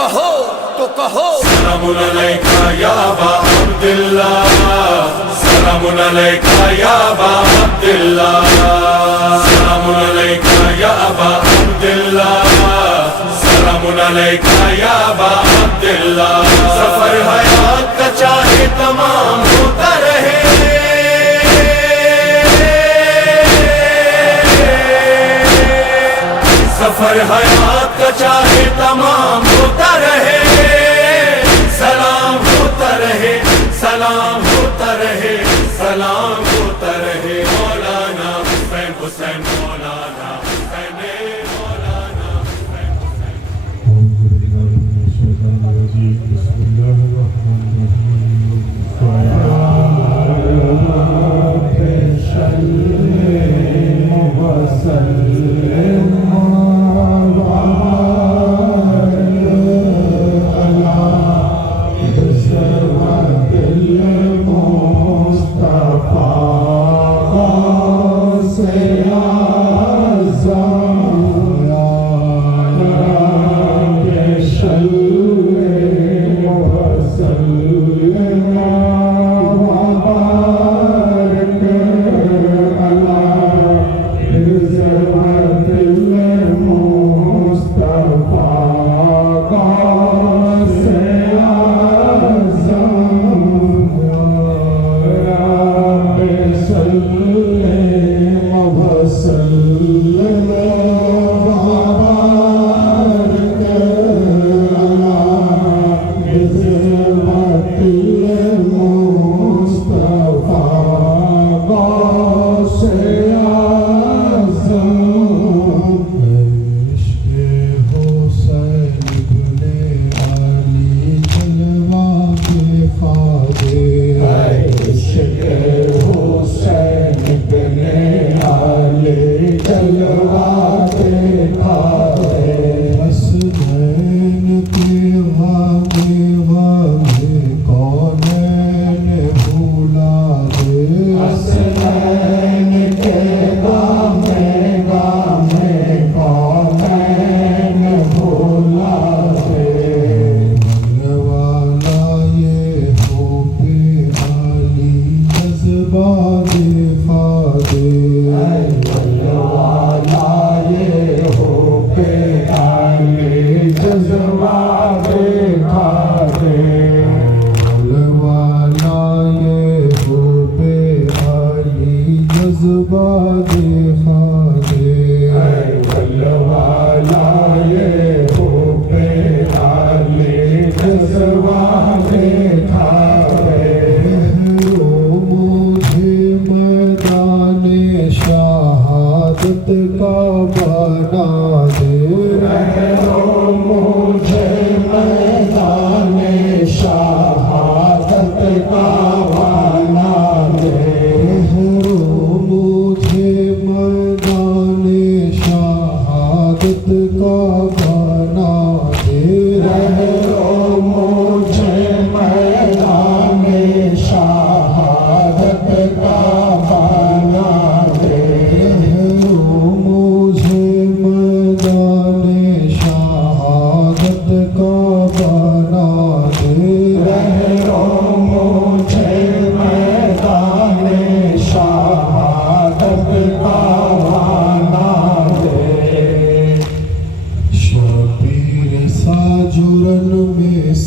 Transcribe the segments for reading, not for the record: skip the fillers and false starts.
कहो सलामुन अलैका या अबा अब्दुल्लाह, सलामुन अलैका या अबा अब्दुल्लाह, सलामुन अलैका या अबा अब्दुल्लाह, सलामुन अलैका या अबा अब्दुल्लाह। सफर हयात का चाहे तमाम होता रहे, सफर हयात का चाहे तमाम होता रहे, सलाम होता रहे, सलाम होता रहे, सलाम होता रहे। मौलाना हुसैन हुसैन, मौलाना हुसैन, मौलाना हुसैन हुसैन।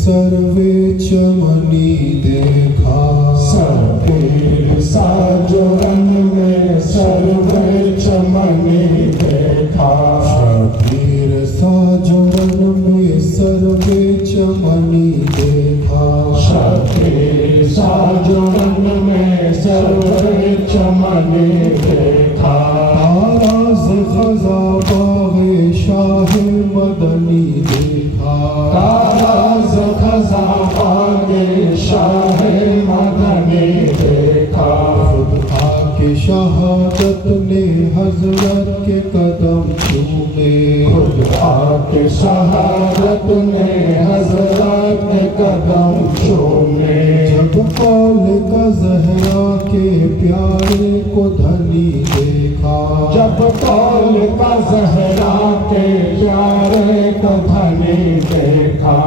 सर्वे चमनी देखा, सतीर साजन में सर्वे चमनी देखा, शबीर साजन में सर्वे चमनी देखा, सतीर साजन में सर्वे चमनी देखा, ताराज खजा बाग़े शाह मदनी देखा, ताराज खजा बाग़े शाह मदनी देखा, खुद आके शहादत ने हजरत के कदम चूमे, खुद आके शहादत ने हजरत के कदम चूमे, जब कौल का ज़हरा के प्यारे को धनी देखा, जब कौल का ज़हरा के प्यारे को धनी देखा,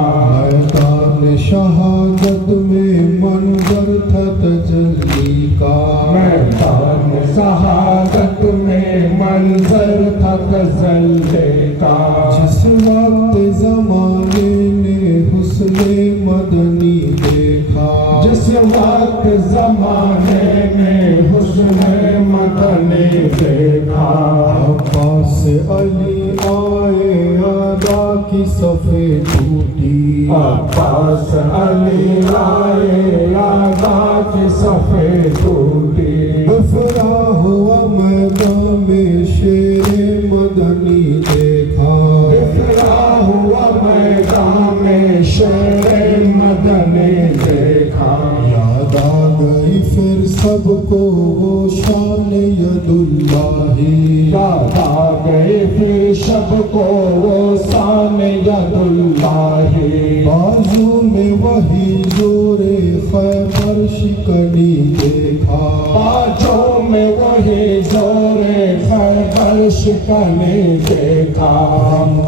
जिस वक्त जमाने ने हुस्ने मदनी देखा, जिस वक्त जमाने में हुस्न मदनी देखा, अब्बास अली आए आदा की सफ़े टूटी, अब्बास अली आए आगा की सफ़े टूटी, बिफरा हुआ मैदान में शेरे मदनी देखा, बिखरा हुआ मैदान में शेरे मदनी देखा, याद आ गई फिर सबको वो शान यदुल्लाही, याद आ गए फिर सबको वो शान यदुल्लाही, बाजू में वही जोरे खैबर शिकनी देखा, बाजों में वही जोरे खैबर शिकनी देखा,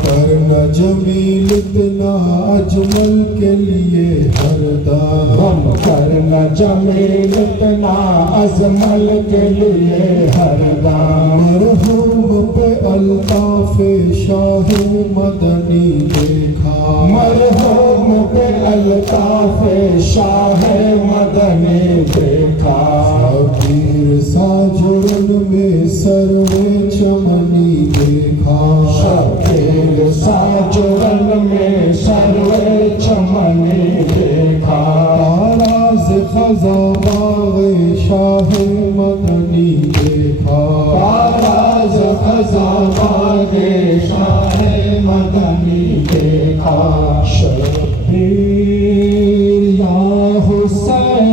करना जमील इतना अजमल के लिए हरदम, हम करना जमील इतना अजमल के लिए हरदम, मरहूम पे अल्ताफ़े शाह मदनी देखा, मरहूम पे अल्ताफ़े शाह मदनी देखा, शबीर साजुरन में सरवे चमनी देखा, शबीर साजुरन में सरवे चमनी देखा, ताराज खज़ा बाग़े शाह मदनी देखा, ताराज खज़ा बाग़े शाह मदनी देखा, शबीर या हुसैन,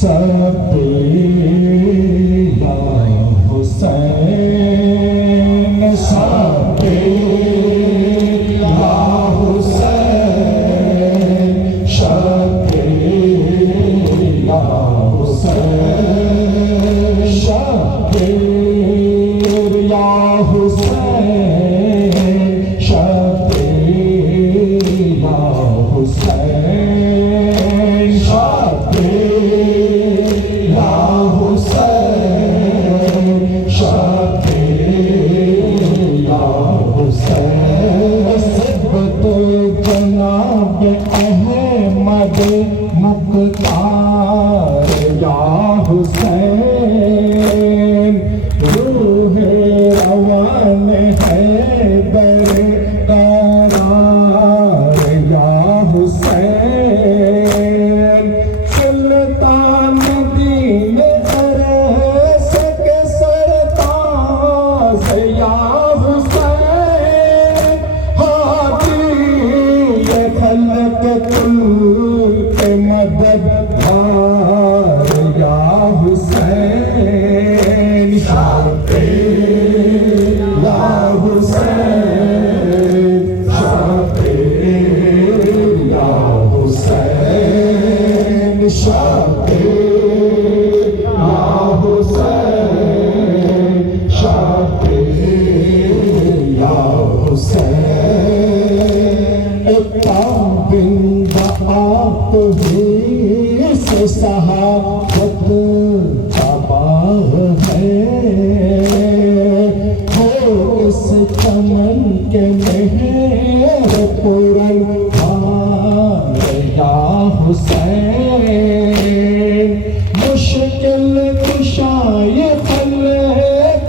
शबीर या हुसैन, शबीर या हुसैन, शबीर या हुसैन, शबीर या हुसैन, शबीर या हुसैन, शबीर या हुसैन, शबीर या हुसैन, सिबत जनाब अहमद मुख्तार या हुसैन, रूह रवान है दर करार या हुसैन, सुल्तान दीन अरस के सरताज या हुसैन, हादी ये खलक कुल के मददगार या हुसैन, शबीर या हुसैन, शबीर या हुसैन, शबीर या हुसैन, शबीर या हुसैन, बिंद आप ही से सहाबत तबाह है, हो इस चमन के मेहर पूरन हार या हुसैन, मुश्किल कुशाए फल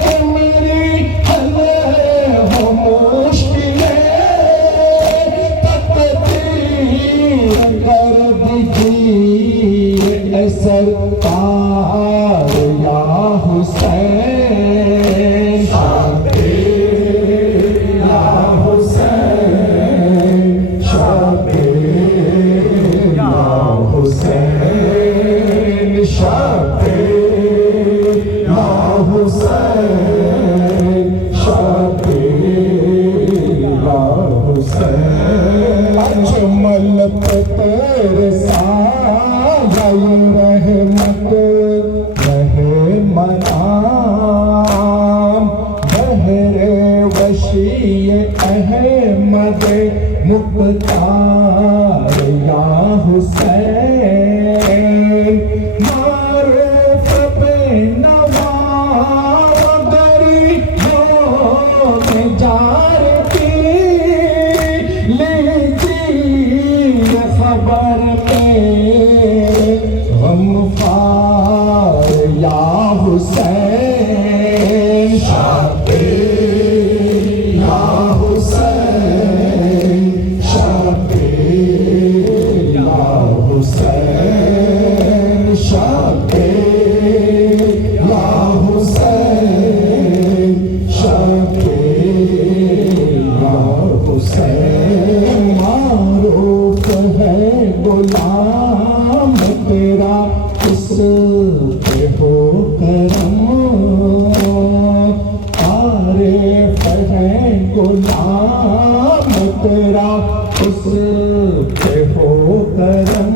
के मेरी हल हो मुश्किलें, तकदीर कर दीजिए सरकार या हुसैन, शबीर या हुसैन, शबीर या हुसैन, शबीर या हुसैन, शबीर या हुसैन, अजमल पे तेरे साया रहमत रहे मनाम, बहरे वशी अहमद मुख्तार या हुसैन, मारूफ पे नवागरी हो या हुसैन मारूफ है गुलाम तेरा उस पे हो करम आरिफ है गुलाम तेरा उस पे हो करम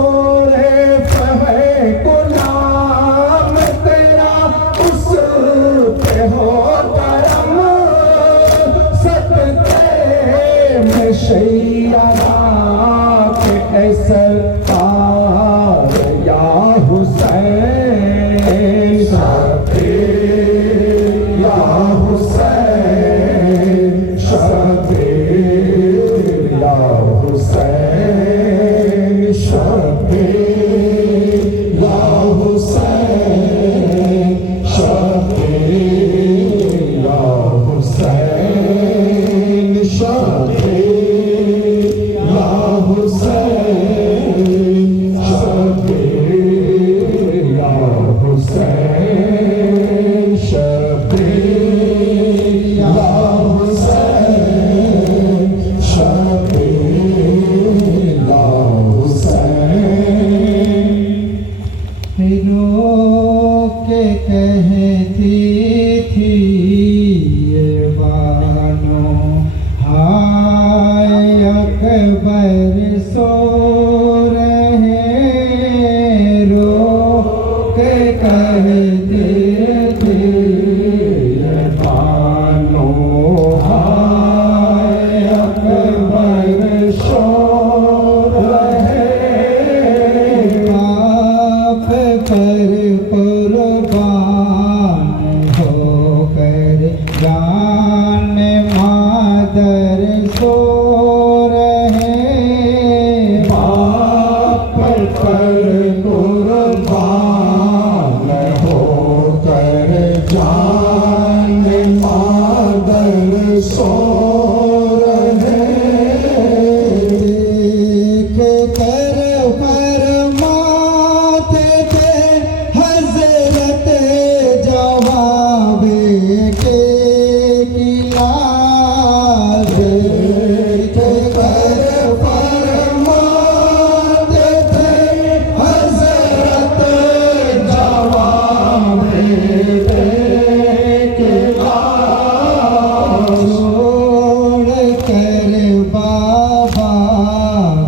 आरिफ है गुलाम तेरा उस पे हो करम सदके में शैयरा के सरकार या हुसैन सदके या हुसैन सदके या हुसैन सदके या हुसैन सदके या हुसैन सदके या हुसैन सदके या हुसैन सदके या हुसैन सदके या हुसैन रोके कहती थी ये बानो हाय अकबर सो रहे रोके कहती थी ये बानो हाय अकबर सो रहे आप पर कुर्बान होकर जान मादर सो रहे बाप पर कुर्बान होकर जान मादर सो रहे देख कर फरमाते थे हजरत जवाब के किलास देख कर फरमाते थे हजरत जवाब के लाश छोड़ कर बाबा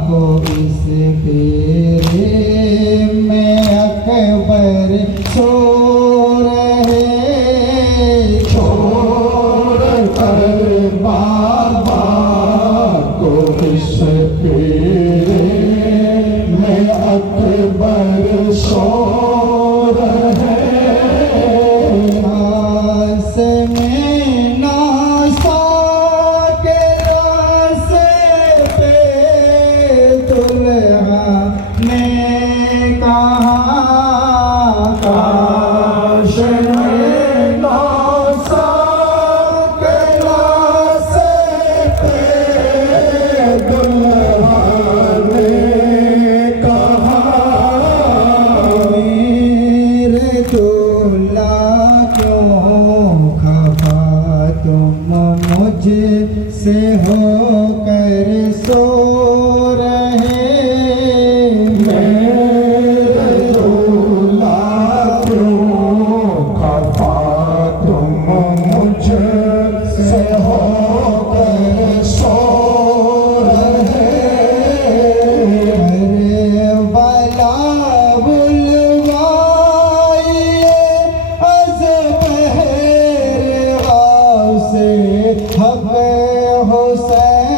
को इस फेरे में अकबर सो रहे छोड़ कर बाबा को इस फेरे में अकबर सो रहे आस में नासा के रास्ते पे दुल्हा ने कहा काश में नासा के रास्ते पे दुल्हा ने कहा मेरे दूल्हा क्यों खफा तुम मुझसे होकर सो रहे मेरे दूल्हा क्यों खफा तुम मुझसे होकर सो रहे अरे बला बुलवाइए अज पहर से हक हुसैन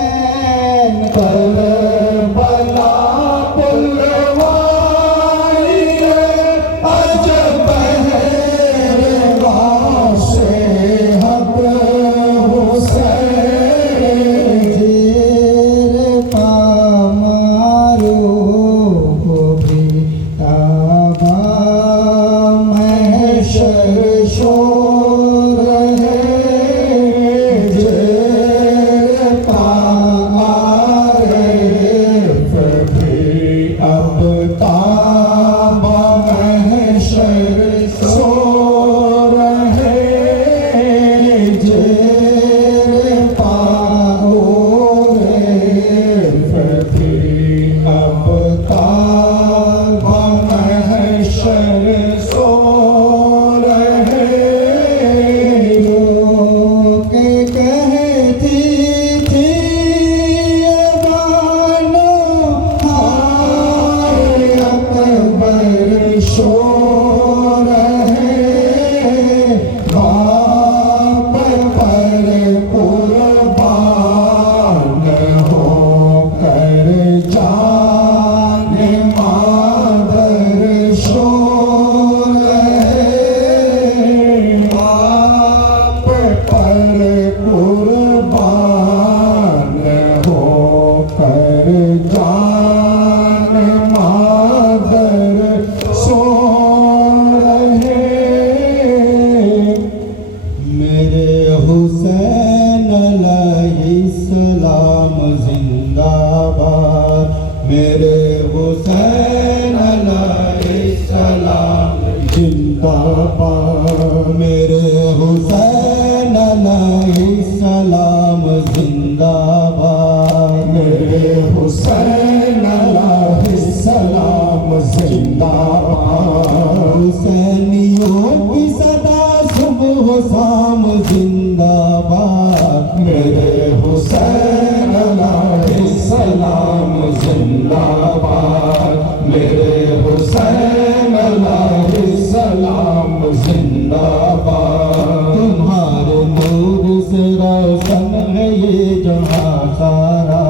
हुसैन अलैहिस्सलाम जिंदाबाद मेरे हुसैन अलैहिस्सलाम जिंदाबाद हुसैनियों की सदा सुबह शाम जिंदाबाद मेरे हुसैन अलैहिस्सलाम जिंदाबाद मेरे हुसैन अलैहिस्सलाम जिंदाबाद तुम्हारे नूर से रोशन है ये जहां सारा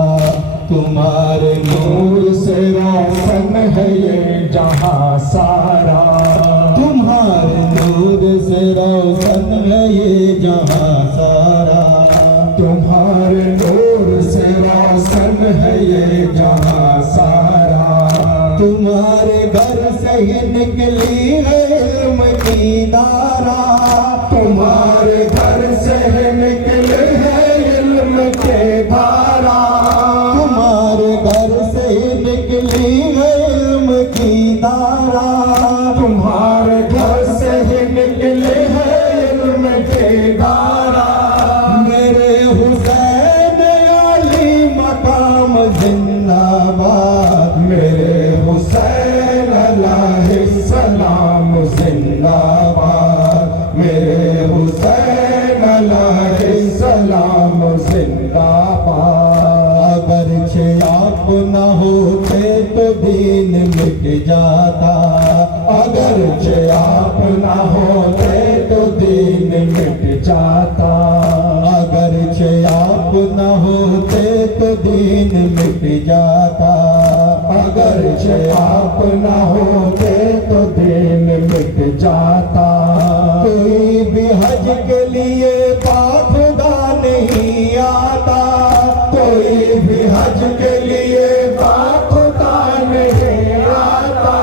तुम्हारे नूर से रोशन है ये जहां सारा तुम्हारे नूर से रोशन है ये जहां सारा तुम्हारे नूर से रोशन है ये जहां सारा तुम्हारे घर से ही निकली है इल्म की धारा तुम्हारे घर से निकले है इल्म के धारा तुम्हारे घर से ही निकली है इल्म की धारा तुम्हारे घर से ही निकले है इल्म के धारा मेरे हुसैन अली मकाम जिंदाबाद मेरे हुसैन अलैहिस्सलाम जिंदाबाद मेरे हुसैन अलैहिस्सलाम जिंदाबाद अगरचे आप न होते तो दीन मिट जाता अगरचे आप न होते तो दीन मिट जाता अगरचे आप न होते तो दीन मिट जाता अगरचे आप न होते तो दीन मिट जाता कोई भी हज के लिए पाखुदा नहीं आता कोई भी हज के लिए बाखुदा नहीं आता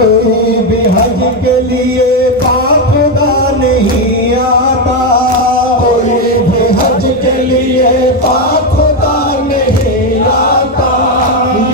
कोई भी हज के लिए पाखुदा नहीं आता कोई भी हज के लिए बाखुदा नहीं आता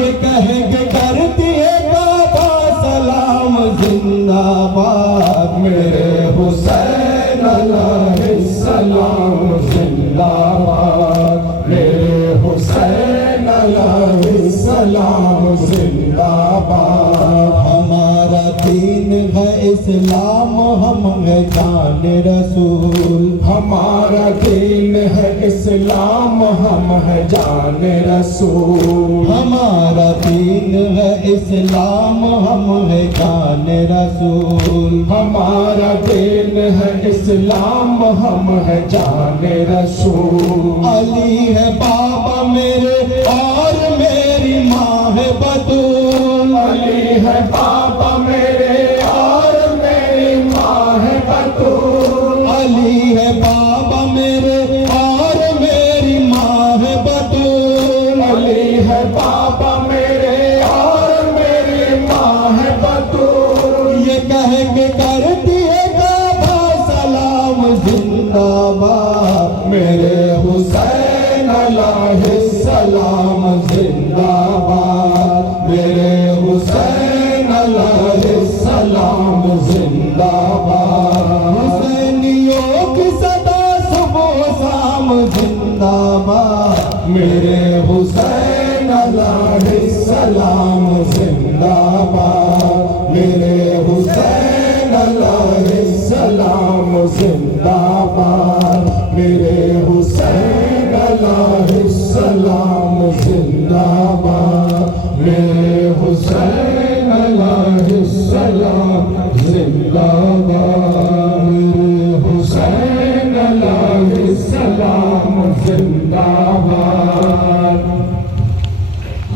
ये कहेंगे करती है बाबा सलाम जिंदाबाद मेरे हुसैन अलैहिस्सलाम जिंदाबाद मेरे हुसैन अलैहिस्सलाम जिंदाबाद हमारा दीन है इस्लाम हम है जान रसूल हमारा दीन है इस्लाम हम है जान रसूल हमारा दीन है इस्लाम हम है जान रसूल हमारा दीन है इस्लाम हम है जान रसूल अली है बाबा मेरे और मेरी माँ है बतूल अली है बाबा मेरे और मेरी माँ है बतूल अली है बाबा मेरे और मेरी माँ है बतूल अली है बाबा मेरे और मेरी माँ है बतूल ये कह के करती है बाबा सलाम जिंदाबाद मेरे हुसैन अलैहिस्सलाम जिंदाबाद मेरे हुसैन अलैहिस्सलाम जिंदाबाद हुसैनियों की सदा सुबह शाम जिंदाबाद मेरे हुसैन अलैहिस्सलाम जिंदाबाद मेरे हुसैन अलैहिस्सलाम जिंदाबाद मेरे हुसैन अलैहिस्सलाम जिंदाबाद मेरे हुसैन अलैहिस्सलाम जिंदाबाद मेरे हुसैन अलैहिस्सलाम जिंदाबाद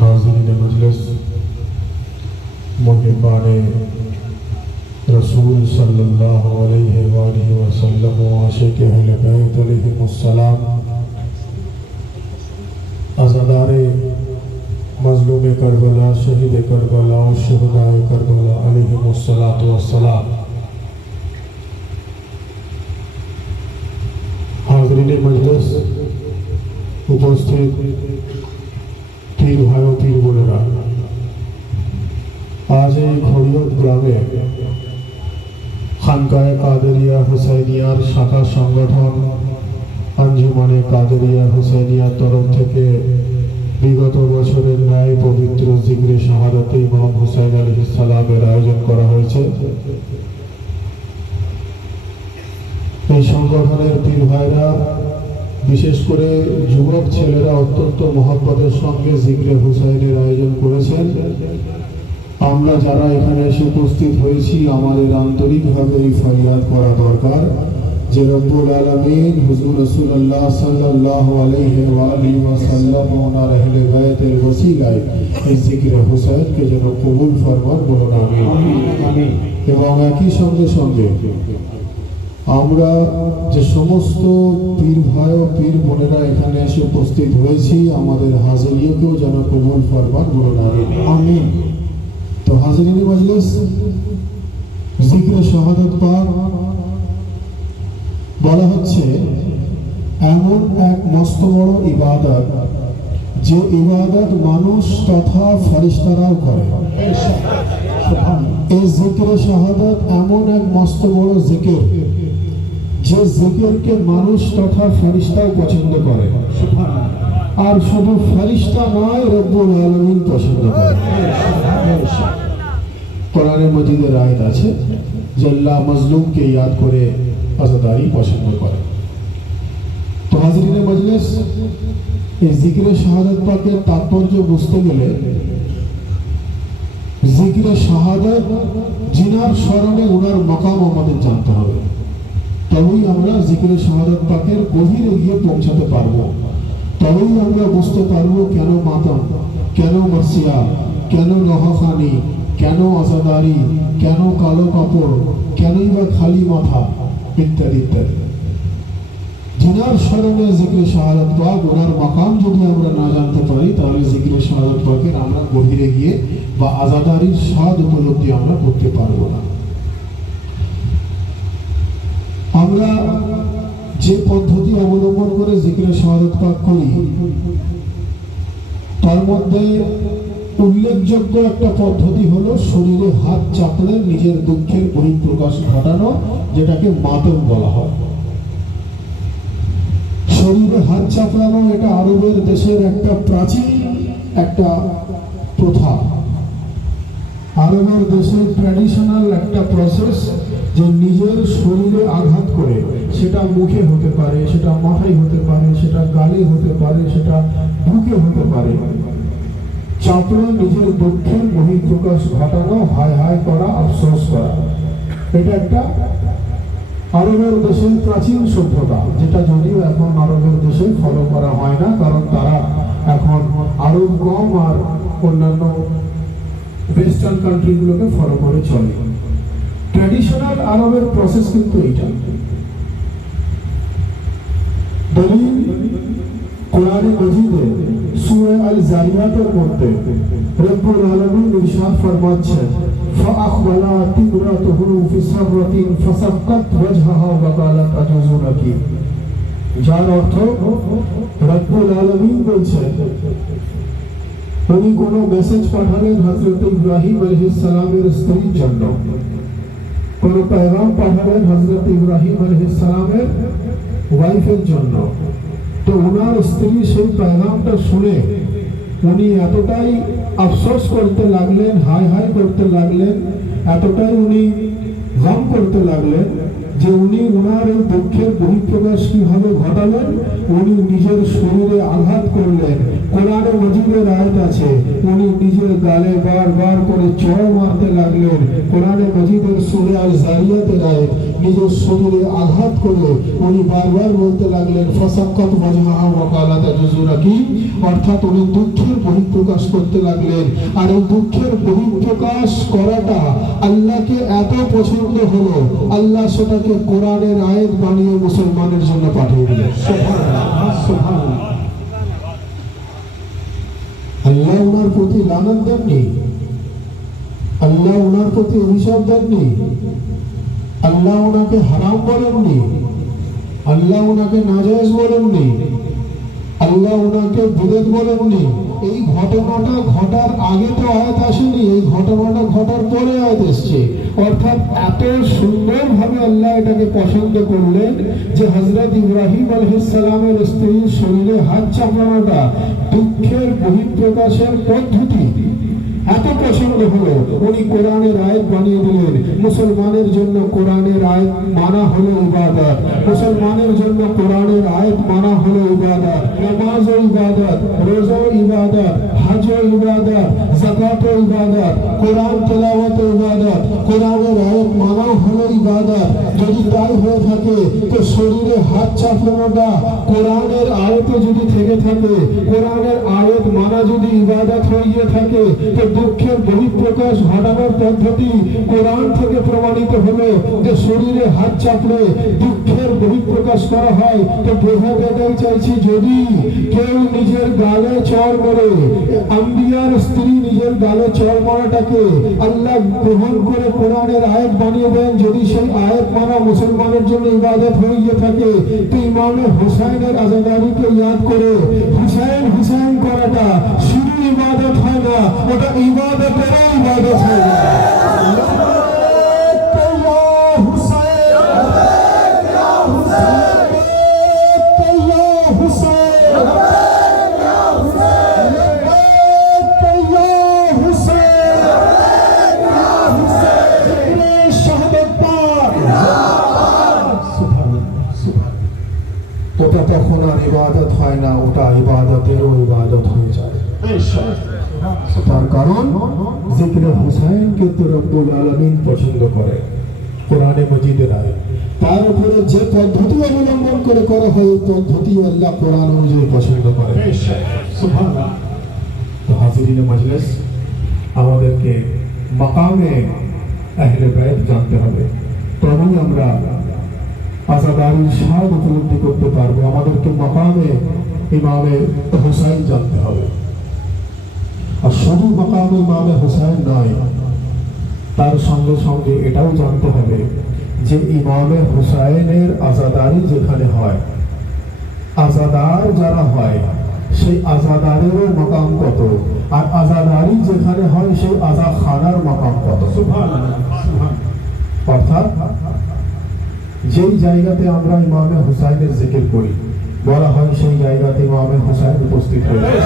हाज़रीन मजलिस मुहिब्बाने रसूल सल्लल्लाहु अलैहि वसल्लम व आशिक़ अहले बैत अलैहिमुस्सलाम अज़ादारे मज़लूम करबला शहीद करबला और शुहदाए करबला अलैहिमुस्सलातु वस्सलाम हाज़रीन मजलिस उपस्थित पीर भाइयों पीर बोलेरा आज এই খড়িয়ত গ্রামে খানকায়ে কাদেরিয়া হুসাইনিয়ার শাখা সংগঠন আঞ্জুমানে কাদেরিয়া হুসাইনিয়ার তরফ থেকে বিগত বছরের ন্যায় পবিত্র জিকরে শাহাদাতে ইমাম হুসাইন আলাইহিস সালামের আয়োজন করা হয়েছে। এই সংগঠনের পীর ভাইরা, বিশেষ করে যুবক ছেলেরা অত্যন্ত মহব্বতের সঙ্গে জিকরে হুসাইনের আয়োজন করেছেন। আমরা যারা এখানে এসে উপস্থিত হয়েছি, আমাদের আন্তরিকভাবে এই ফরিয়াদ করা দরকার যে রব্বুল আলামিন হুজুর রাসূলুল্লাহ সাল্লাল্লাহু আলাইহি ওয়া আলিহি ওয়াসাল্লাম ওনার আহলে বাইতের ওসিলায় এই জিকরে হুসাইনকে যেন কবুল ফরমান, বলুন আমিন। এবং একই সঙ্গে সঙ্গে আমরা যে সমস্ত পীর ভাই ও পীর বোনেরা এখানে এসে উপস্থিত হয়েছি, আমাদের হাজিরিকেও যেন কবুল ফরমান, বলুন আমিন। তো হাজিরিনে মজলিস, জিকরে শাহাদাত পাক বলা হচ্ছে এমন এক মস্ত বড় ইবাদত, যে ইবাদত মানুষ তথা ফেরেশতারাও করে। এই জিকরে শাহাদাত এমন এক মস্ত বড় জিকির, যে জিকিরকে মানুষ তথা ফেরেশতাও পছন্দ করে। আর শুধু ফেরেশতা নয়, রব্বুল আলামিন পছন্দ করে। কোরআনে মজিদের আয়াত আছে যে আল্লাহ মজলুমকে ইয়াদ করে আজাদারি পছন্দ করে। তো হাজিরিনে মজলিস, এই জিকরে শাহাদাত পাকের তাৎপর্য বুঝতে গেলে জিকরে শাহাদাত জিনার স্মরণে ওনার মাকাম আমাদের জানতে হবে, তবেই আমরা জিকরে শাহাদাত পাকের গভীরে গিয়ে পৌঁছাতে পারবো। তবেই আমরা বুঝতে পারবো কেন মাতাম, কেন মাসিয়া, কেন নহাখানি, কেন আজাদারি, কেন কালো কাপড়, কেনই বা খালি মাথা, ইত্যাদি ইত্যাদি। জিনার স্মরণে জিকরে শাহাদাত পাক ওনার মাকাম যদি আমরা না জানতে পারি, তাহলে জিকরে শাহাদাত পাকের আমরা গভীরে গিয়ে বা আজাদারির স্বাদ উপলব্ধি আমরা করতে পারবো না। আমরা যে পদ্ধতি অবলম্বন করে জিকরে শাহাদাত পাক করি, তার মধ্যে উল্লেখযোগ্য একটা পদ্ধতি হলো শরীরে হাত চাপলে নিজের দুঃখের বহিঃপ্রকাশ ঘটানো, যেটাকে মাতম বলা হয়। শরীরে হাত চাপড়ানো এটা আরবের দেশের একটা প্রাচীন একটা প্রথা, আরবের দেশের ট্র্যাডিশনাল একটা প্রসেস, যে নিজের শরীরে আঘাত করে, সেটা মুখে হতে পারে, সেটা মাথায় হতে পারে, সেটা গালে হতে পারে, সেটা বুকে হতে পারে, চাপড়ে নিজের দুঃখের বহিঃপ্রকাশ ঘটানো, হায় হায় করা, আফসোস করা। এটা একটা আরবের দেশের প্রাচীন সভ্যতা, যেটা যদিও এখন আরবের দেশে ফলো করা হয় না, কারণ তারা এখন আরব কম আর অন্যান্য ওয়েস্টার্ন কান্ট্রিগুলোকে ফলো করে চলে। ট্র্যাডিশনাল আরবের প্রসেস কিন্তু এইটা। দলিল কোরআনে মজিদে সূরা আল জারিয়াতের মধ্যে রব্বুল আলামিন ইরশাদ ফরমাচ্ছেন, ফাআখবালা তিমরাতুহু ফি সাররাতিন ফাসাক্কাত ওয়াজহাহা ওয়া ক্বালাত আজুজুনা কি। যার অর্থ, রব্বুল আলামিন বলছেন, উনি কোনো মেসেজ পাঠালেন হযরত ইব্রাহিম আলাইহিস সালামের স্ত্রীর জন্য, কোনো পেগাম পাঠালেন হযরত ইব্রাহিম আলাইহিস সালামের ওয়াইফের জন্য। তো ওনার স্ত্রী সেই পেগামটা শুনে উনি এতটাই আফসোস করতে লাগলেন, হায় হায় করতে লাগলেন, এতটাই উনি গম করতে লাগলেন, যে উনি ওনার এই দুঃখের বহিঃপ্রকাশ কিভাবে ঘটালেন, উনি নিজের শরীরে আঘাত করলেন। কোরআনে মজিদের আয়াত আছে, উনি নিজের গালে বারবার করে চড় মারতে লাগলেন। কোরআনে মজিদের সূরা আল জারিয়াতের আয়াত, নিজের শরীরে আঘাত করে উনি বারবার বলতে লাগলেন, ফাসাক্কাত ওয়াজহাহা ওয়া ক্বালাত আজুজুনা কি, অর্থাৎ উনি দুঃখের বহিঃপ্রকাশ করতে লাগলেন। আর এই দুঃখের বহিঃপ্রকাশ করাটা আল্লাহকে এত পছন্দ হলো, আল্লাহ সেটাকে কোরআনের আয়াত বানিয়ে মুসলমানের জন্য পাঠিয়ে দিলেন। সুবহানাল্লাহ, সুবহানাল্লাহ। আল্লাহ ওনার প্রতি লানত দেননি, আল্লাহ ওনার প্রতি অভিশাপ দেননি, আল্লাহ ওনাকে হারাম বলেননি, আল্লাহ ওনাকে নাজায়েজ বলেননি, আল্লাহ ওনাকে বিদআত বলেননি, এই ঘটনাটা ঘটার আগে তো আয়াত আসেনি, এই ঘটনাটা ঘটার পরে আয়াত এসছে। অর্থাৎ এত সুন্দরভাবে আল্লাহ এটাকে পছন্দ করলেন যে হযরত ইব্রাহিম আলাইহিস সালামের স্ত্রীর শরীরে হাত চাপানোটা দুঃখের বহিঃপ্রকাশের পদ্ধতি এত পছন্দ হলো, উনি কোরআনের আয়াত বানিয়ে দিলেন। মুসলমানের জন্য কোরআনের আয়াত মানা হলো ইবাদত, মুসলমানের জন্য কোরআনের আয়াত মানা হলো ইবাদত। নামাজ ও ইবাদত, রোজা ও ইবাদত, হজ ও ইবাদত, যাকাত ও ইবাদত, কোরআন তেলাওয়াত ও ইবাদত, কোরআনের আয়াত মানা হলো ইবাদত। যদি তাই হয়ে থাকে তো শরীরে হাত চাপানোটা কোরআনের আয়াতে যদি থেকে থাকে, কোরআনের আয়াত মানা যদি ইবাদত হয়ে থাকে, তো দুঃখের বহিঃপ্রকাশ ঘটানোর পদ্ধতি কোরআন থেকে প্রমাণিত হলো যে শরীরে হাত চাপলে দুঃখের বহিঃপ্রকাশ করা হয়। তো বোঝাতে এটাই চাইছি, যদি কেউ নিজের গালে চড় মারে, আম্বিয়ার স্ত্রী নিজের গালে চড় মারাটাকে আল্লাহ গ্রহণ করে কোরআনের আয়াত বানিয়ে দেন, যদি সেই আয়াত মানা মুসলমানের জন্য ইবাদত হয়ে থাকে, তো ইমামে হুসাইনের আজাদারিকে ইয়াদ করে হুসাইন হুসাইন করাটা শুধু ইবাদত হয় না, ওটা ইবাদতেরও ইবাদত হয় না। ওটা তখন আর ইবাদত হয় না, ওটা ইবাদতেরও ইবাদত হয়ে যায়। তার কারণ জিক্রে হুসাইনকে তো রব্বুল আলামিন পছন্দ করে কোরআনে মজিদের আয়াত, তার উপরে যে পদ্ধতি অবলম্বন করে করা হয় এই পদ্ধতি আল্লাহ কোরআন অনুযায়ী পছন্দ করে। সুবহানাল্লাহ। তো হাজিরিনে মজলিস, আমাদেরকে মাকামে আহলে বাইত জানতে হবে, তবেই আমরা আজাদারির স্বাদ উপলব্ধি করতে পারবো। আমাদেরকে মাকামে ইমামে হুসাইন জানতে হবে। আর শুধু মাকামে ইমামে হুসাইন নয়, তার সঙ্গে সঙ্গে এটাও জানতে হবে যে ইমামে হুসাইনের আজাদারি যেখানে হয়, আজাদার যারা হয় সেই আজাদারেরও মাকাম কত, আর আজাদারি যেখানে হয় সেই আজা খানার মাকাম কত। অর্থাৎ যেই জায়গাতে আমরা ইমামে হুসাইনের জিকির করি, বলা হয় সেই জায়গাতে ইমামে হুসাইন উপস্থিত হয়ে যায়।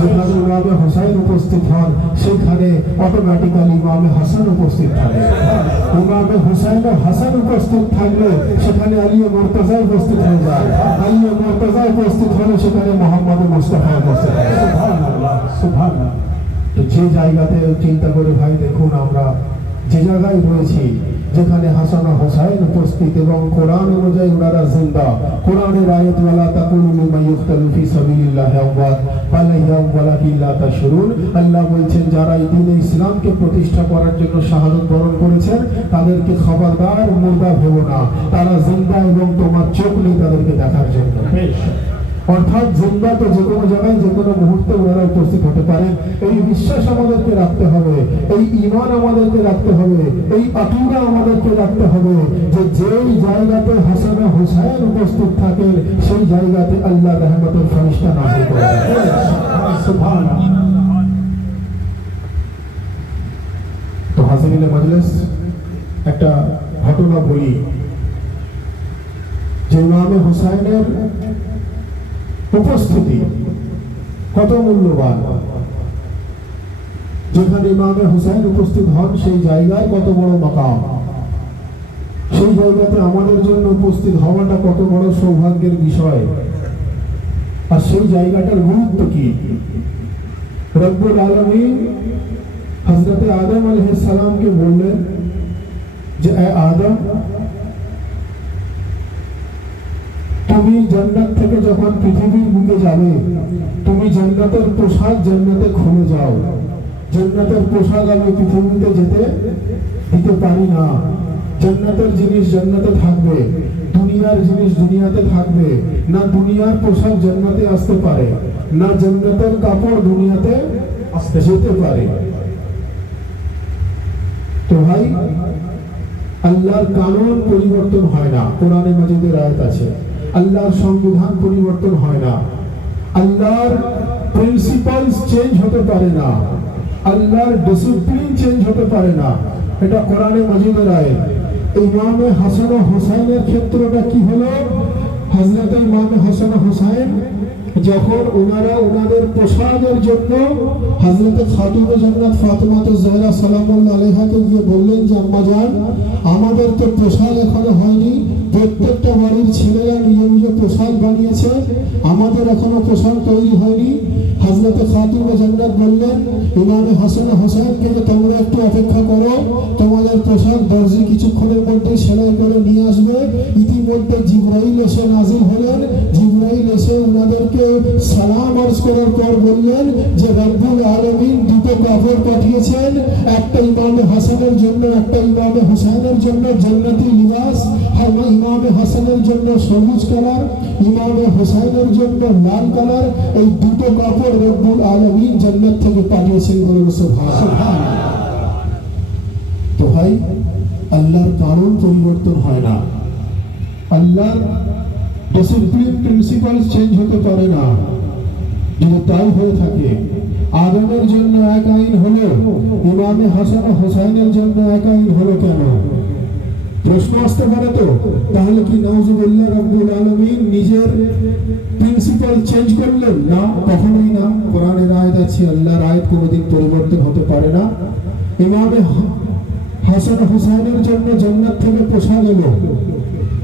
যেখানে ইমামে হুসাইন উপস্থিত হন সেখানে অটোমেটিক্যালি ইমামে হাসান উপস্থিত থাকে। ইমামে হুসাইন ও হাসান উপস্থিত থাকলে সেখানে আলী মুর্তজা উপস্থিত হয়ে যায়, আলী মুর্তজা উপস্থিত হলে সেখানে মোহাম্মদ মুস্তাফা উপস্থিত হয়। সুবহানাল্লাহ, সুবহানাল্লাহ। তো যে জায়গাতে চিন্তা করে ভাই দেখুন, আমরা যে জায়গায় রয়েছি যেখানে হাসান ও হুসাইন উপস্থিত এবং কোরআন অনুযায়ী ওনারা জিন্দা, কোরআনের আয়াত ওয়ালা তাকুলু লিমান ইউকতালু ফি সাবিলিল্লাহি আমওয়াত বাল আহইয়া ওয়ালাকিন লা তাশউরুন। আল্লাহ বলছেন যারা এই দ্বীনে ইসলামকে প্রতিষ্ঠা করার জন্য শাহাদাত বরণ করেছেন তাদেরকে খবরদার মুর্দা ভেবো না, তারা জিন্দা এবং তোমার চোখ নেই তাদেরকে দেখার জন্য। অর্থাৎ জিন্দা তো যে কোনো জায়গায় যে কোনো মুহূর্তে ওনারা উপস্থিত হতে পারেন। এই বিশ্বাস আমাদেরকে রাখতে হবে, এই ঈমান আমাদেরকে রাখতে হবে, এই আকীদা আমাদেরকে রাখতে হবে যে যেই জায়গাতে হাসান ও হুসাইন উপস্থিত থাকেন সেই জায়গাতে আল্লাহ রহমতের ফেরেশতা নাযিল করে দেন। সুবহানাল্লাহ। তো হাজিরিনে মজলিস, একটা ঘটনা বলি যে ইমামে হুসাইনের উপস্থিতি কত মূল্যবান। যেখানে ইমামে হুসাইন উপস্থিত হন সেই জায়গায় কত বড় মাকাম, সেই জায়গাতে আমাদের জন্য উপস্থিত হওয়াটা কত বড় সৌভাগ্যের বিষয়। আর সেই জায়গাটার গুরুত্ব কি? রব্বুল আলামিন হযরত আদম আলাইহিস সালামকে বললেন যে এ আদম, তুমি জান্নাত থেকে যখন পৃথিবীর বুকে যাবে, তুমি জান্নাতের পোশাক জান্নাতে খুলে যাও। জান্নাতের পোশাক আমি পৃথিবীতে যেতে দিতে পারি না। জান্নাতের জিনিস জান্নাতে থাকবে, দুনিয়ার জিনিস দুনিয়াতে থাকবে না। দুনিয়ার পোশাক জান্নাতে আসতে পারে না, জান্নাতের কাপড় দুনিয়াতে আসতে যেতে পারে। তো ভাই, আল্লাহর কানুন পরিবর্তন হয় না। কোরআনে মাজিদের আয়াত আছে, আল্লাহর সংবিধান পরিবর্তন হয় না। আল্লাহর প্রিন্সিপালস চেঞ্জ হতে পারে না, আল্লাহর ডিসিপ্লিন চেঞ্জ হতে পারে না। এটা কোরআনে মাজিদের আয়াত। ইমামে হাসান ও হুসাইনের ক্ষেত্রটা কি হলো? হযরত ইমামে হাসান ও হুসাইন যখন ওনারা ওনাদের পোশাকের জন্য হযরত খাতুনে জান্নাত ফাতেমা জাহরা সালামুল্লাহ আলাইহাকে গিয়ে বললেন যে আম্মা জান, আমাদের তো পোশাক এখনো হয়নি, প্রত্যেকটা বাড়ির ছেলেরা নিজে নিজে পোশাক বানিয়েছে, আমাদের এখনো পোশাক তৈরি হয়নি। হযরত খাতুনে জান্নাত বললেন ইমামে হাসান ও হুসাইনকে যে তোমরা একটু অপেক্ষা করো, তোমাদের পোশাক দর্জি কিছুক্ষণের মধ্যে সেলাই করে নিয়ে আসবে। ইতিমধ্যে জিবরাইল এসে নাজিল হলেন। জিবরাইল এসে ওনাদেরকে সালাম আরজ করার পর বললেন যে রব্বুল আলামিন দুটো কাপড় পাঠিয়েছেন, একটা ইমামে হাসানের জন্য, একটা ইমামে হুসাইনের জন্য জান্নাতি লিবাস। ইমামে হাসানের জন্য সবুজ কালার, ইমামে হুসাইনের জন্য লাল কালার। এই দুটো কাপড় রব্বুল আলামিন জান্নাত থেকে পাঠিয়েছেন। বলুন সুবহানাল্লাহ। তো ভাই, আল্লাহর কানুন পরিবর্তন হয় না, আল্লাহর ডিসিপ্লিন প্রিন্সিপাল চেঞ্জ হতে পারে না। যদি তাই হয়ে থাকে, আদমের জন্য এক আইন হলো, ইমামে হাসান ও হুসাইনের জন্য এক আইন হলো কেন? প্রশ্ন আসতে পারে তো, তাহলে কি নাউজুবিল্লাহ রব্বুল আলামিন নিজের প্রিন্সিপাল চেঞ্জ করলেন? না, কখনোই না। কোরআনের আয়াত আছে, আল্লাহর আয়াত কোনোদিন পরিবর্তন হতে পারে না। ইমামে হাসান ও হুসাইনের জন্য জান্নাত থেকে পোশাক এলো,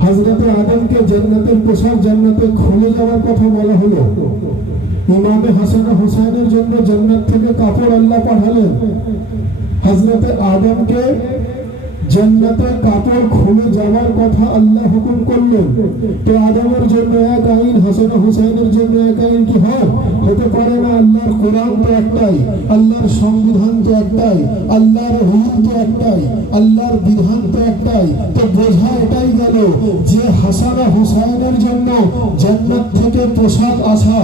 হযরত আদমকে জান্নাতের পোশাক জান্নাতে খুলে যাওয়ার কথা বলা হলো। ইমামে হাসান ও হুসাইনের জন্য জান্নাত থেকে কাপড় আল্লাহ পাঠালেন, হযরত আদমকে জান্নাতে কাপড় খুলে যাওয়ার কথা আল্লাহ হুকুম করলেন। তো আদমের জন্য এক আইন, হাসান ও হুসাইনের জন্য এক আইন কি হয়? হতে পারে না। আল্লাহর কোরআন তো একটাই, আল্লাহর সংবিধান তো একটাই, আল্লাহর হুকুম তো একটাই, আল্লাহর বিধান তো একটাই। তো বোঝা এটাই গেল যে হাসান ও হুসাইনের জন্য জান্নাত থেকে পোশাক আসা,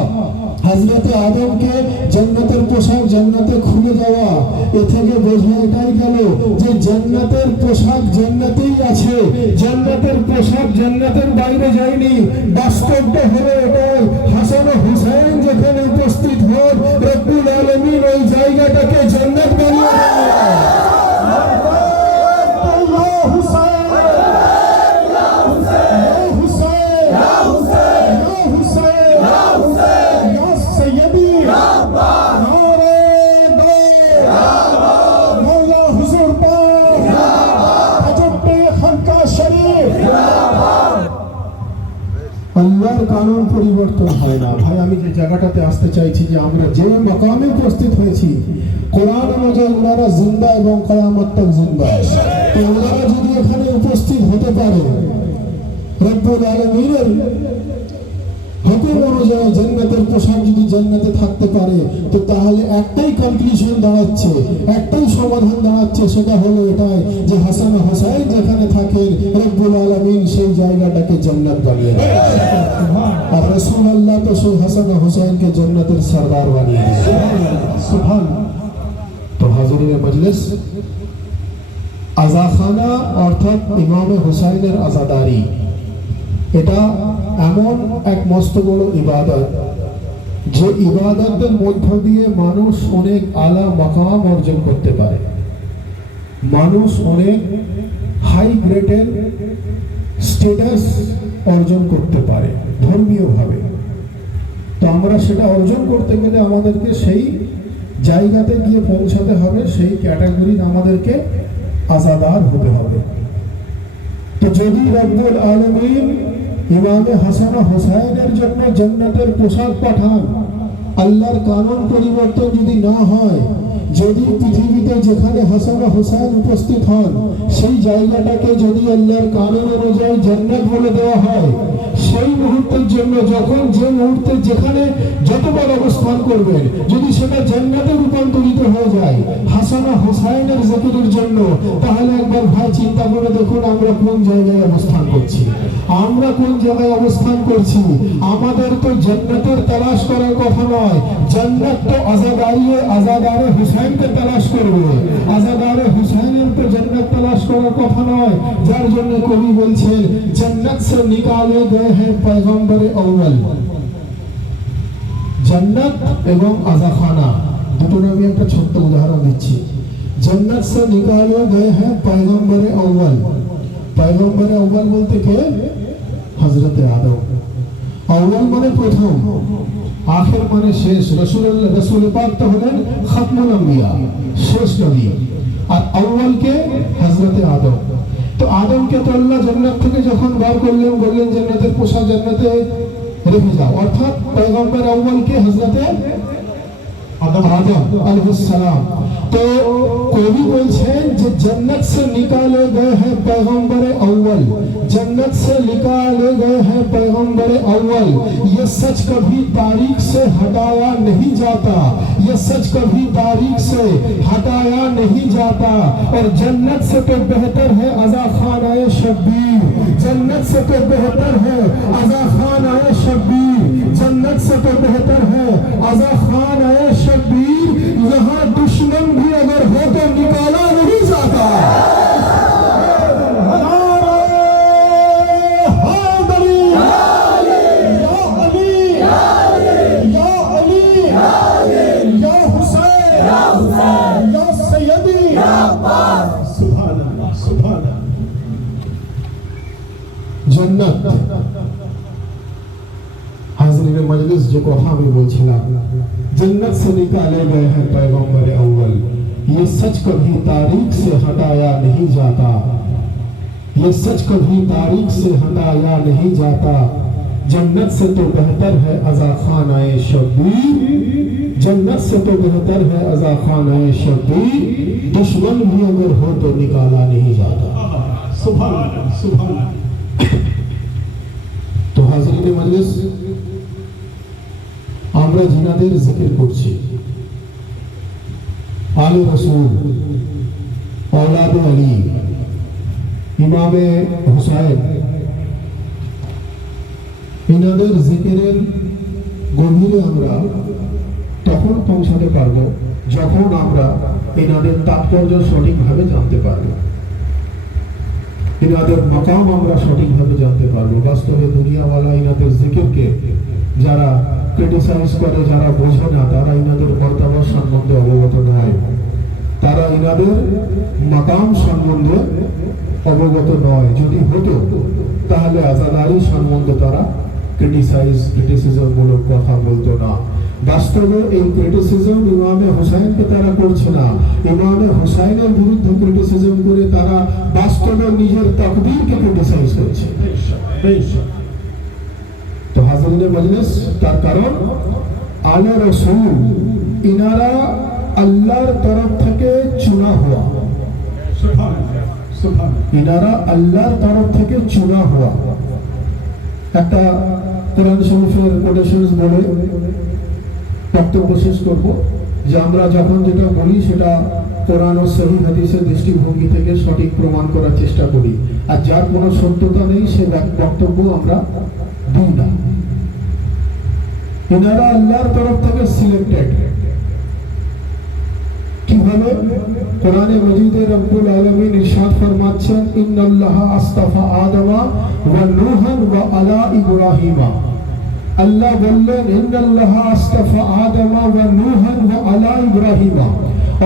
হযরত আদমকে জান্নাতের পোশাক জান্নাতে খুলে যাওয়া, এ থেকে বোঝা এটাই গেল যে জান্নাতের পোশাক জান্নাতেই আছে, জান্নাতের পোশাক জান্নাতের বাইরে যায়নি। বাস্তবটা হলো এটাই, হাসান ও হুসাইন যেখানে উপস্থিত হন, রব্বুল আলামিন ওই জায়গাটাকে জান্নাত বানিয়ে আল্লাহর কানুন পরিবর্তন হয় না। ভাই, আমি যে জায়গাটাতে আসতে চাইছি যে আমরা যে মাকামে উপস্থিত হয়েছি, কোরআন অনুযায়ী ওনারা জিন্দা এবং কিয়ামত তক জিন্দা। তো ওনারা যদি এখানে উপস্থিত হতে পারে, রব্বুল আলামিনের হুকুম অনুযায়ী জান্নাতের পোশাক যদি জান্নাতে থাকতে পারে, তো তাহলে একটাই কনক্লুশন দাঁড়াচ্ছে, একটাই সমাধান দাঁড়াচ্ছে, সেটা হলো এটাই যে হাসান ও হুসাইন যেখানে থাকেন, রব্বুল আলামিন সেই জায়গাটাকে জান্নাত বানিয়ে দেন। আর রাসূলুল্লাহ তো সেই হাসান ও হুসাইনকে জান্নাতের সরদার বানিয়ে দিয়েছেন। সুবহানাল্লাহ। তো হাজিরিনে মজলিস, আজাখানা অর্থাৎ ইমামে হুসাইনের আজাদারি, এটা এমন এক মস্ত বড় ইবাদত, যে ইবাদতের মধ্য দিয়ে মানুষ অনেক আলা মাকাম অর্জন করতে পারে, মানুষ অনেক হাই গ্রেডের স্ট্যাটাস অর্জন করতে পারে ধর্মীয়ভাবে। তো আমরা সেটা অর্জন করতে গেলে আমাদেরকে সেই জায়গাতে গিয়ে পৌঁছাতে হবে, সেই ক্যাটাগরির আমাদেরকে আজাদার হতে হবে। তো যদি রব্বুল আলামিন ইমামে হাসান ও হুসাইনের জন্য জান্নাতের পোশাক পাঠান, আল্লাহর কানুন পরিবর্তন যদি না হয়, যদি পৃথিবীতে যেখানে হাসান ও হুসাইন উপস্থিত হন সেই জায়গাটাকে যদি আল্লাহর কানুন অনুযায়ী জান্নাত বলে দেওয়া হয়, সেই মুহূর্তের জন্য যখন যে মুহূর্তে যেখানে যতবার অবস্থান করবেন, যদি সেটা জান্নাতে রূপান্তরিত হয়ে যায় হাসান ও হুসাইনের জিকিরের জন্য, তাহলে একবার ভাই চিন্তা করে দেখুন আমরা কোন জায়গায় অবস্থান করছি, আমরা কোন জায়গায় অবস্থান করছি। আমাদের তো জান্নাতের তালাশ করার কথা নয়, জান্নাত তো আজাদারে হুসাইনকে তালাশ করবে, আজাদারে হুসাইনের তো জান্নাত তালাশ করার কথা নয়। যার জন্য কবি বলছেন জান্নাত সে নিকালে গয়ে हैं पैगंबर अव्वल, जन्नत एवं अजाखाना দুটোর আমি একটা ছোট্ট উদাহরণ দিচ্ছি। जन्नत से निकाले गए हैं पैगंबर अव्वल। पैगंबर अव्वल बोलते के हजरत आदम। अव्वल माने प्रथम, आखिर माने शेष। रसूल पाक तो हলেন खत्मुल अंबिया, शेष नबी। और अव्वल के हजरत आदम। तो आदम के तो अल्लाह जन्नत থেকে যখন বার করলেন বললেন জান্নাতের পোশাক জান্নাতে রেখে যাও, অর্থাৎ पैगंबर अव्वल के हजरत आदम अलैहिस्सलाम। तो कोई भी बोलছেন যে जन्नत से निकाले गए हैं पैगंबर अव्वल, जन्नत से निकाले गए हैं पैगंबर अव्वल, ये सच कभी तारीख से हटाया नहीं जाता, ये सच कभी तारीख से हटाया नहीं जाता। और जन्नत से तो बेहतर है अज़ा खानाए शब्बीर, जन्नत से तो बेहतर है अज़ा खानाए शब्बीर, जन्नत से तो बेहतर है अज़ा खानाए शब्बीर। यहाँ दुश्मन भी अगर हो तो निकाला नहीं जाता। जन्नत हाज़रीन मजलिस जो कहा मैं बोलছিলাম, जन्नत से निकाले गए हैं पैगंबर अव्वल, ये सच कभी तारीख से हटाया नहीं जाता, ये सच कभी तारीख से हटाया नहीं जाता। जन्नत से तो बेहतर है अज़ा खानाए शब्बीर, जन्नत से तो बेहतर है अज़ा खानाए शब्बीर, दुश्मन भी अगर हो तो निकाला नहीं जाता। सुभान अल्लाह, सुभान अल्लाह। तो हाज़रीन मजलिस, আমরা জিনাদের জিকির করছি, আলে রসুল, औलाद अली, ইমামে হুসাইন, ইনাদের জিকিরের গভীরে আমরা তখন পৌঁছাতে পারবো যখন আমরা ইনাদের তাৎপর্য সঠিকভাবে জানতে পারবো, ইনাদের মাকাম আমরা সঠিকভাবে জানতে পারবো। বাস্তবে দুনিয়াওয়ালা ইনাদের জিকিরকে যারা ক্রিটিসাইজ করে, যারা বোঝে না, তারা ইনাদের মর্তবা সম্বন্ধে অবগত নয়, তারা ইনাদের মাকাম সম্বন্ধে অবগত নয়। যদি হতো তাহলে আজাদারি সম্বন্ধে তারা ক্রিটিসিজম মূলক কথা বলতো না। বাস্তবে এই ক্রিটিসিজম ইমামে হুসাইনকে তারা করছে না, ইমামে হুসাইনের বিরুদ্ধে ক্রিটিসিজম করে তারা বাস্তবে নিজের তাকদীরকে ক্রিটিসাইজ করছে। তো হাজরিনে মজলিস, তার কারণ আলে রসুল ইনারা আল্লাহর তরফ থেকে চুনা হওয়া, ইনারা আল্লাহর তরফ থেকে চুনা হওয়া। একটা কোরআন শরীফের কোটেশনস বলে বক্তব্য শেষ করব যে আমরা যখন যেটা বলি সেটা কোরআন ও সহি হাদিসের দৃষ্টিভঙ্গি থেকে সঠিক প্রমাণ করার চেষ্টা করি, আর যার কোনো সত্যতা নেই সে বক্তব্য আমরা দিই না। ইনারা আল্লাহর তরফ থেকে সিলেক্টেড। কিভাবে? কোরআনে মজিদে রব্বুল আলামিন ইরশাদ ফরমাচ্ছেন, ইন্নাল্লাহা আসতাফা আদমা ওয়া নূহান ওয়া আলা ইব্রাহিমা। আল্লাহ বললেন ইন্নাল্লাহা আসতাফা আদমা ওয়া নূহান ওয়া আলা ইব্রাহিমা,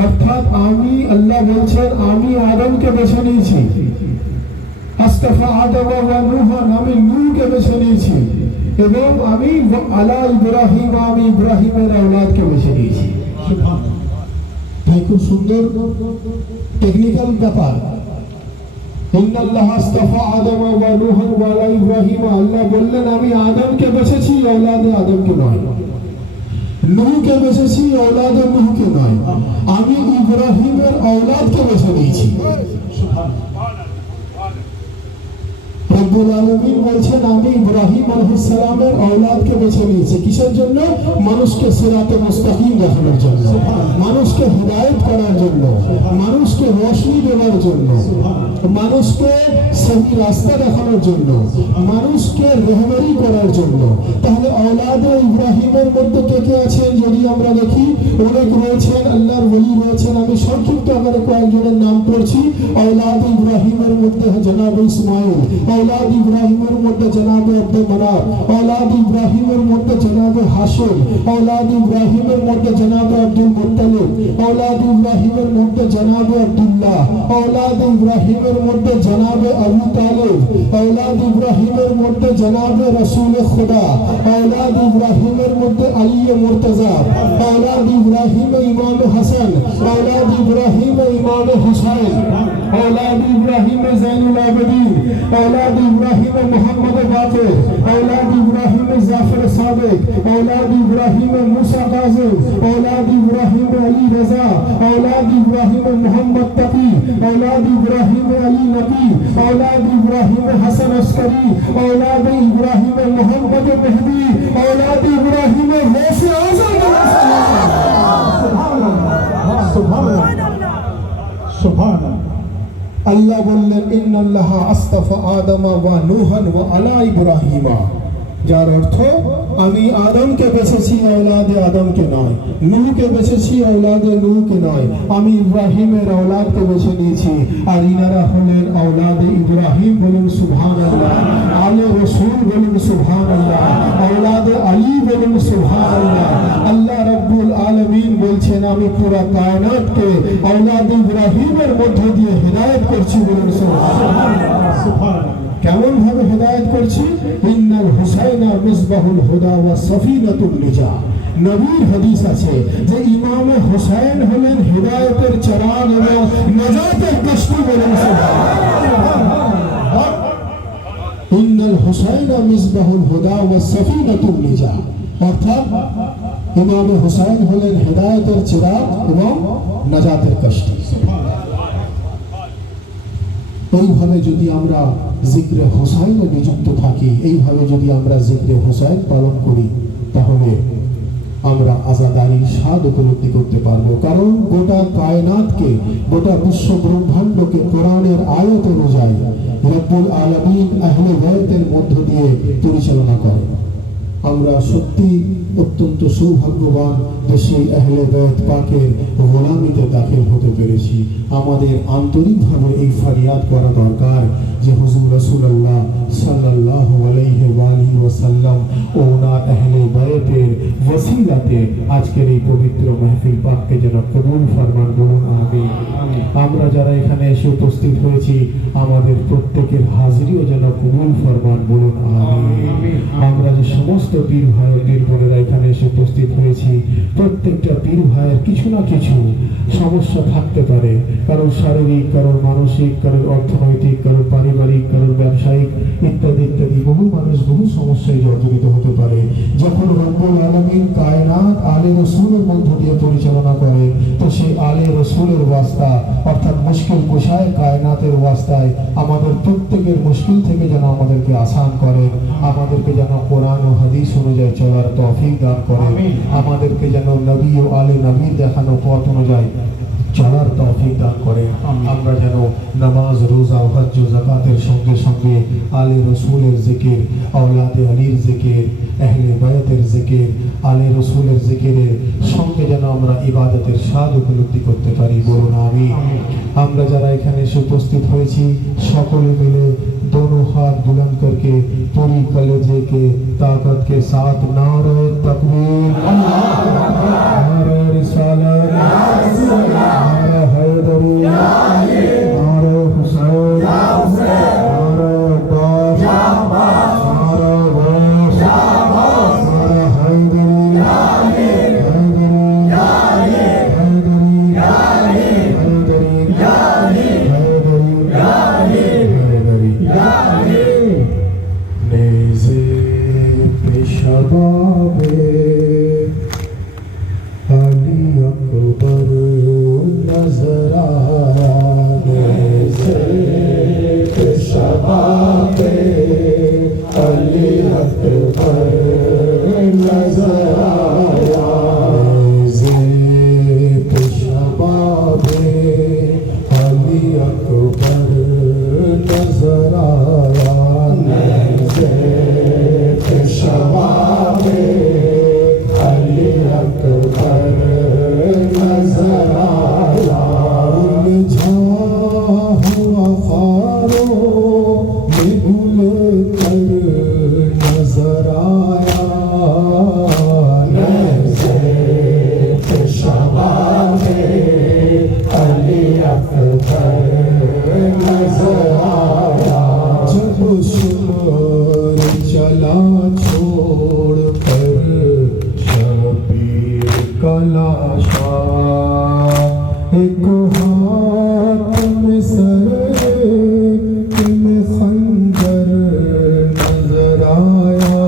অর্থাৎ আমি, আল্লাহ বলছেন আমি আদমকে বেছে নিয়েছি। আসতাফা আদমা ওয়া নূহান, আমি নূহকে বেছে নিয়েছি, এবং আমি আলা ইব্রাহিমা, আমি ইব্রাহিমের আওলাদকে বেছে নিয়েছি। তাই খুব সুন্দর টেকনিক্যাল ব্যাপার। ইন্নাল্লাহা আসতাফা আদমা ওয়া নূহান ওয়া আলা ইব্রাহিমা, আল্লাহ বললেন আমি আদমকে বেছেছি, আওলাদে আদমকে নয়। নূহকে বেছেছি, আওলাদে নূহকে নয়। আমি ইব্রাহিমের আওলাদকে বেছে নিয়েছি। রব্বুল আলামিন বলছেন আমি ইব্রাহিম আলাইহিস সালামের আওলাদকে বেছে নিয়েছি। কিসের জন্য? মানুষকে সিরাতে মুস্তাকিম দেখানোর জন্য, মানুষকে হিদায়াত করার জন্য, মানুষকে রোশনি দেওয়ার জন্য, মানুষকে সহি রাস্তা দেখানোর জন্য, মানুষকে রহবরি করার জন্য। তাহলে আওলাদে ইব্রাহিমের মধ্যে কে কে আছেন যদি আমরা দেখি, অনেক রয়েছেন, আল্লাহর ওলি রয়েছেন, আছেন। আমি সংক্ষিপ্ত আকারে কয়েকজনের নাম পড়ছি। औलाद ইব্রাহিমের মধ্যে জনাব ইসমাইল, औलाद ইব্রাহিমের মধ্যে জনাব আব্দুল মানাফ, औलाद ইব্রাহিমের মধ্যে জনাব হাশিম, औलाद ইব্রাহিমের মধ্যে জনাব আব্দুল মুত্তালিব, औलाद ইব্রাহিমের মধ্যে জনাব আব্দুল্লাহ, औलाद ইব্রাহিমের মধ্যে জনাব আবু তালিব, औलाद ইব্রাহিমের মধ্যে জনাব রাসূল খুদা, औलाद ইব্রাহিমের মধ্যে আলী মুর্তজা, औलाद ইব্রাহিম ইমাম হাসান, औलाद ইব্রাহিম ইমাম হুসাইন, औलाद ইব্রাহিম জাইনুল আবেদিন, औलाद ইব্রাহিম মুহাম্মদ বাকির, औलाद ইব্রাহিম জাফর সাদিক, औलाद ইব্রাহিম মুসা কাজিম, औलाद ইব্রাহিম আলী রাজা, औलाद ইব্রাহিম মুহাম্মদ তাকি, औलाद ইব্রাহিম আলী নবী, औलाद ইব্রাহিম হাসান আসকারি, औलाद ইব্রাহিম মুহাম্মদ মেহদি, औलाद ইব্রাহিম গৌসে আজম। আল্লাহ বললেন ইন্নাল্লাহ আস্তাফা আদম ওয়া নূহান ওয়া আলা ইব্রাহিমা, যার অর্থ আমি আদমকে বেছেছি औलादे আদমকে নয়, নূহকে বেছেছি औलादे নূহকে নয়, আমি ইব্রাহিমের औलादকে বেছে নিয়েছি। আর ইনারা হলেন औलादे ইব্রাহিম, বলুন সুবহানাল্লাহ। আলে রাসূল বলুন সুবহানাল্লাহ। औलादे আলী বলুন সুবহানাল্লাহ। আল্লাহ রাব্বুল আলামিন বলছেন আমি পুরো কায়নাতকে औलादे ইব্রাহিমের মধ্য দিয়ে হেদায়েত করছি, বলুন সুবহানাল্লাহ। কেমন ভাবে হেদায়েত করছি? ইন্নাল হুসাইনা মিসবাহুল হুদা ওয়া সাফিনাতুন নিজা। নবীর হাদিস আছে যে ইমামে হুসাইন হলেন হেদায়েতের চিরাগ এবং নাজাতের কষ্টি, বলেন সুবহানাল্লাহ। ইন্নাল হুসাইনা মিসবাহুল হুদা ওয়া সাফিনাতুন নিজা, অর্থাৎ ইমামে হুসাইন হলেন হেদায়েতের চিরাগ এবং নাজাতের কষ্টি। এইভাবে যদি আমরা জিক্রে হোসাইনে নিযুক্ত থাকি, এইভাবে যদি আমরা জিক্রে হোসাইন পালন করি, তাহলে আমরা আজাদারির স্বাদ উপলব্ধি করতে পারবো। কারণ গোটা কায়নাতকে, গোটা বিশ্ব ব্রহ্মাণ্ডকে কোরআনের আয়াত অনুযায়ী রব্বুল আলামিন আহলে বায়তের মধ্য দিয়ে পরিচালনা করেন। আমরা সত্যি অত্যন্ত সৌভাগ্যবান যে সেই আহলে বায়ত পাকের গোলামিতে দাখিল হতে পেরেছি। আমাদের আন্তরিকভাবে এই ফরিয়াদ করা দরকার যে হুজুর রাসূলুল্লাহ সাল্লাল্লাহু আলাইহি ওয়াসাল্লাম ও ওনার আহলে বায়তের ওসিলাতে আজকের এই পবিত্র মাহফিল পাককে যেন কবুল ফরমান, বলুন আমিন। আমরা যারা এখানে এসে উপস্থিত হয়েছি, আমাদের প্রত্যেকের হাজিরিও যেন কবুল ফরমান, বলুন আমিন। আমরা যে সমস্ত পীর ভাইয়ের পীর বোনেরা এখানে এসে উপস্থিত হয়েছি, প্রত্যেকটা পীর ভাইয়ের কিছু না কিছু সমস্যা থাকতে পারে, কারোর শারীরিক, কারোর মানসিক, কারোর অর্থনৈতিক, কারোর পারিবারিক, কারোর ব্যবসায়িক ইত্যাদি ইত্যাদি। বহু মানুষ বহু সমস্যায় জর্জরিত হতে পারে। যখন রব্বুল আলামিন কায়নাত আলে রসুলের মধ্য দিয়ে পরিচালনা করে, তো সেই আলে রসুলের ওয়াস্তা অর্থাৎ মুশকিল কুশায় কায়নাতের ওয়াস্তায় আমাদের প্রত্যেকের মুশকিল থেকে যেন আমাদেরকে আসান করেন, আমাদেরকে যেন কোরআন ও হাদিস অনুযায়ী চলার তৌফিক দান করেন, আমাদেরকে যেন নবী ও আলে নবীর দেখানো পথ অনুযায়ী চলার তৌফিক দান করেন। আমরা যেন নামাজ, রোজা, হজ্জ, যাকাতের সঙ্গে সঙ্গে আলে রসুলের জিকির, औलादे আলীর জিকির, আহলে বায়তের জিকির, আলে রসুলের জিকিরের সঙ্গে যেন আমরা ইবাদতের স্বাদ উপলব্ধি করতে পারি, বলুন আমিন। আমরা যারা এখানে এসে উপস্থিত হয়েছি, সকলে মিলে दोनों हाथ बुलंद करके पूरी कलेजे के ताकत के साथ नारे तकबीर, नारे रिसालत, नारे हैदरी, नारे हुसैन, नारे अब्बास, नारे गौस, नारे हैदरी, छोड़ कर शबीर का लाशा एक हाथ में सर में खंजर नजर आया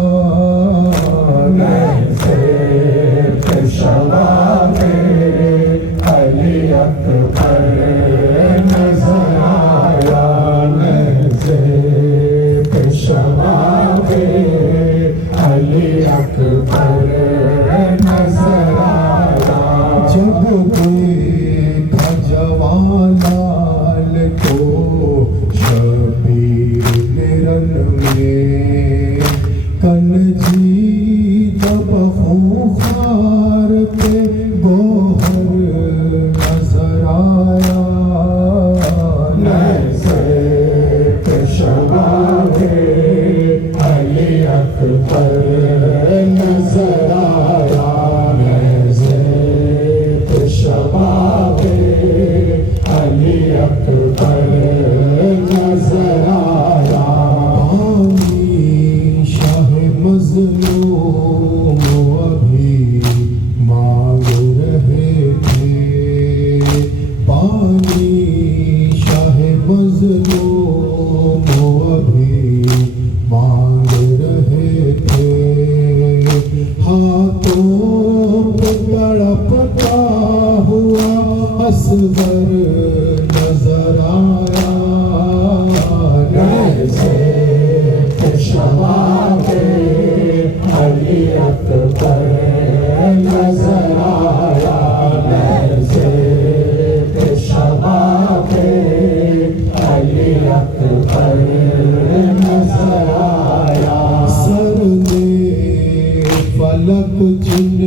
नज़े पेशवा में अली अकबर नजर आया नज़े पेशवा में अली अकबर नजर आया जब देखा जवान लाल को शबीर ने रन में कनजी जब खूंखार पे गोहर नजर आया नज़े पेशवा में अली अकबर नजर आया नज़े पेशवा में अली अकबर नजर आया पानी शाह मज़लूम अभी मांग रहे थे पानी शाह मज़लूम अभी मांग रहे थे हाथों पे तड़पता हुआ असगर नजर आया नज़े पेशवा में अली अकबर नजर आया नज़े पेशवा में अली अकबर नजर आया सर ने फलक जिन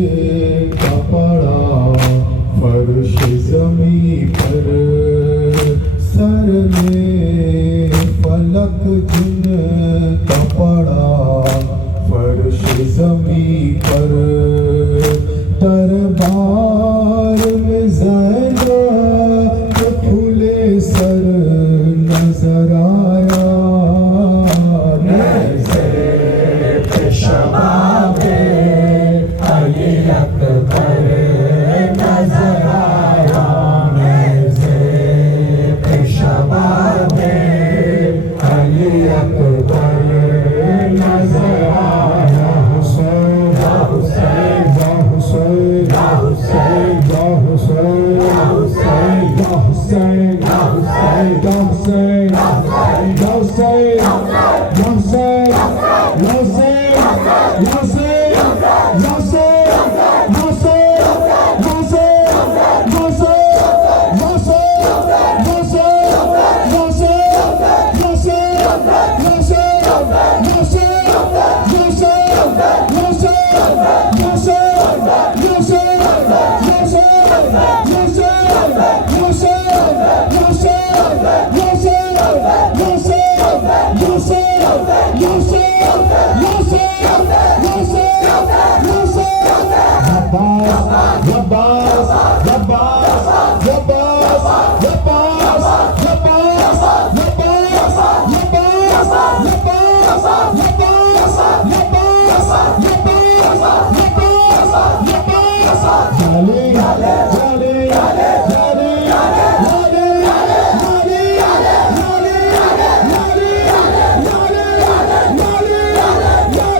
का पड़ा फर्श जमी पर सर में फलक जिन का पड़ा फर्श जमी पर दरबार में ज़ैनब के खुले सर नजर आया नज़े पेशवा में अली अकबर नजर आया नज़े पेशवा में अली अकबर नजर आया हुसैन या हुसैन या हुसैन या हुसैन या हुसैन या हुसैन या हुसैन या हुसैन या हुसैन या हुसैन या हुसैन या हुसैन या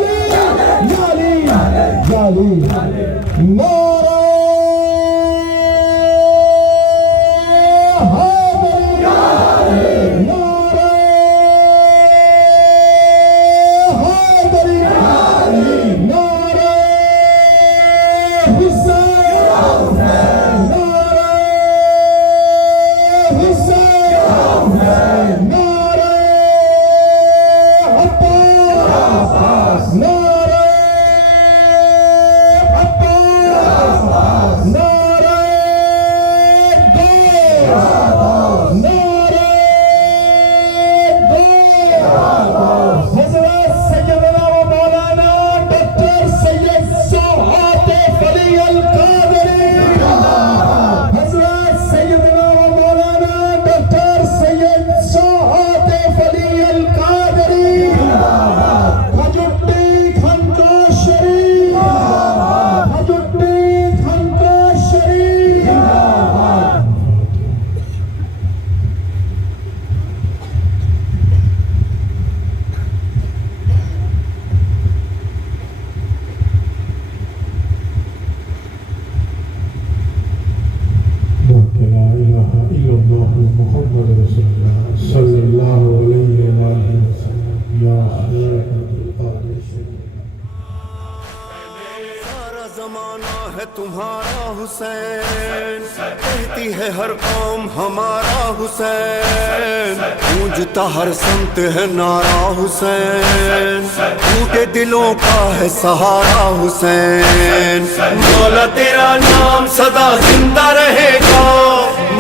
जमाना है तुम्हारा हुसैन, कहती है हर कौम हमारा हुसैन, गूंजता हर संत है नारा हुसैन, टूटे दिलों का है सहारा हुसैन। मौला तेरा नाम सदा जिंदा रहेगा,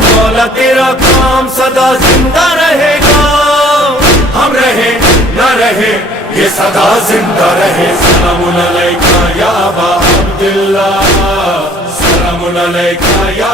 मौला तेरा काम सदा जिंदा रहेगा, हम रहे न रहे ये सदा जिंदा रहे। सलामुन अलैका या अबा अब्दुल्लाह, सलामुन अलैका या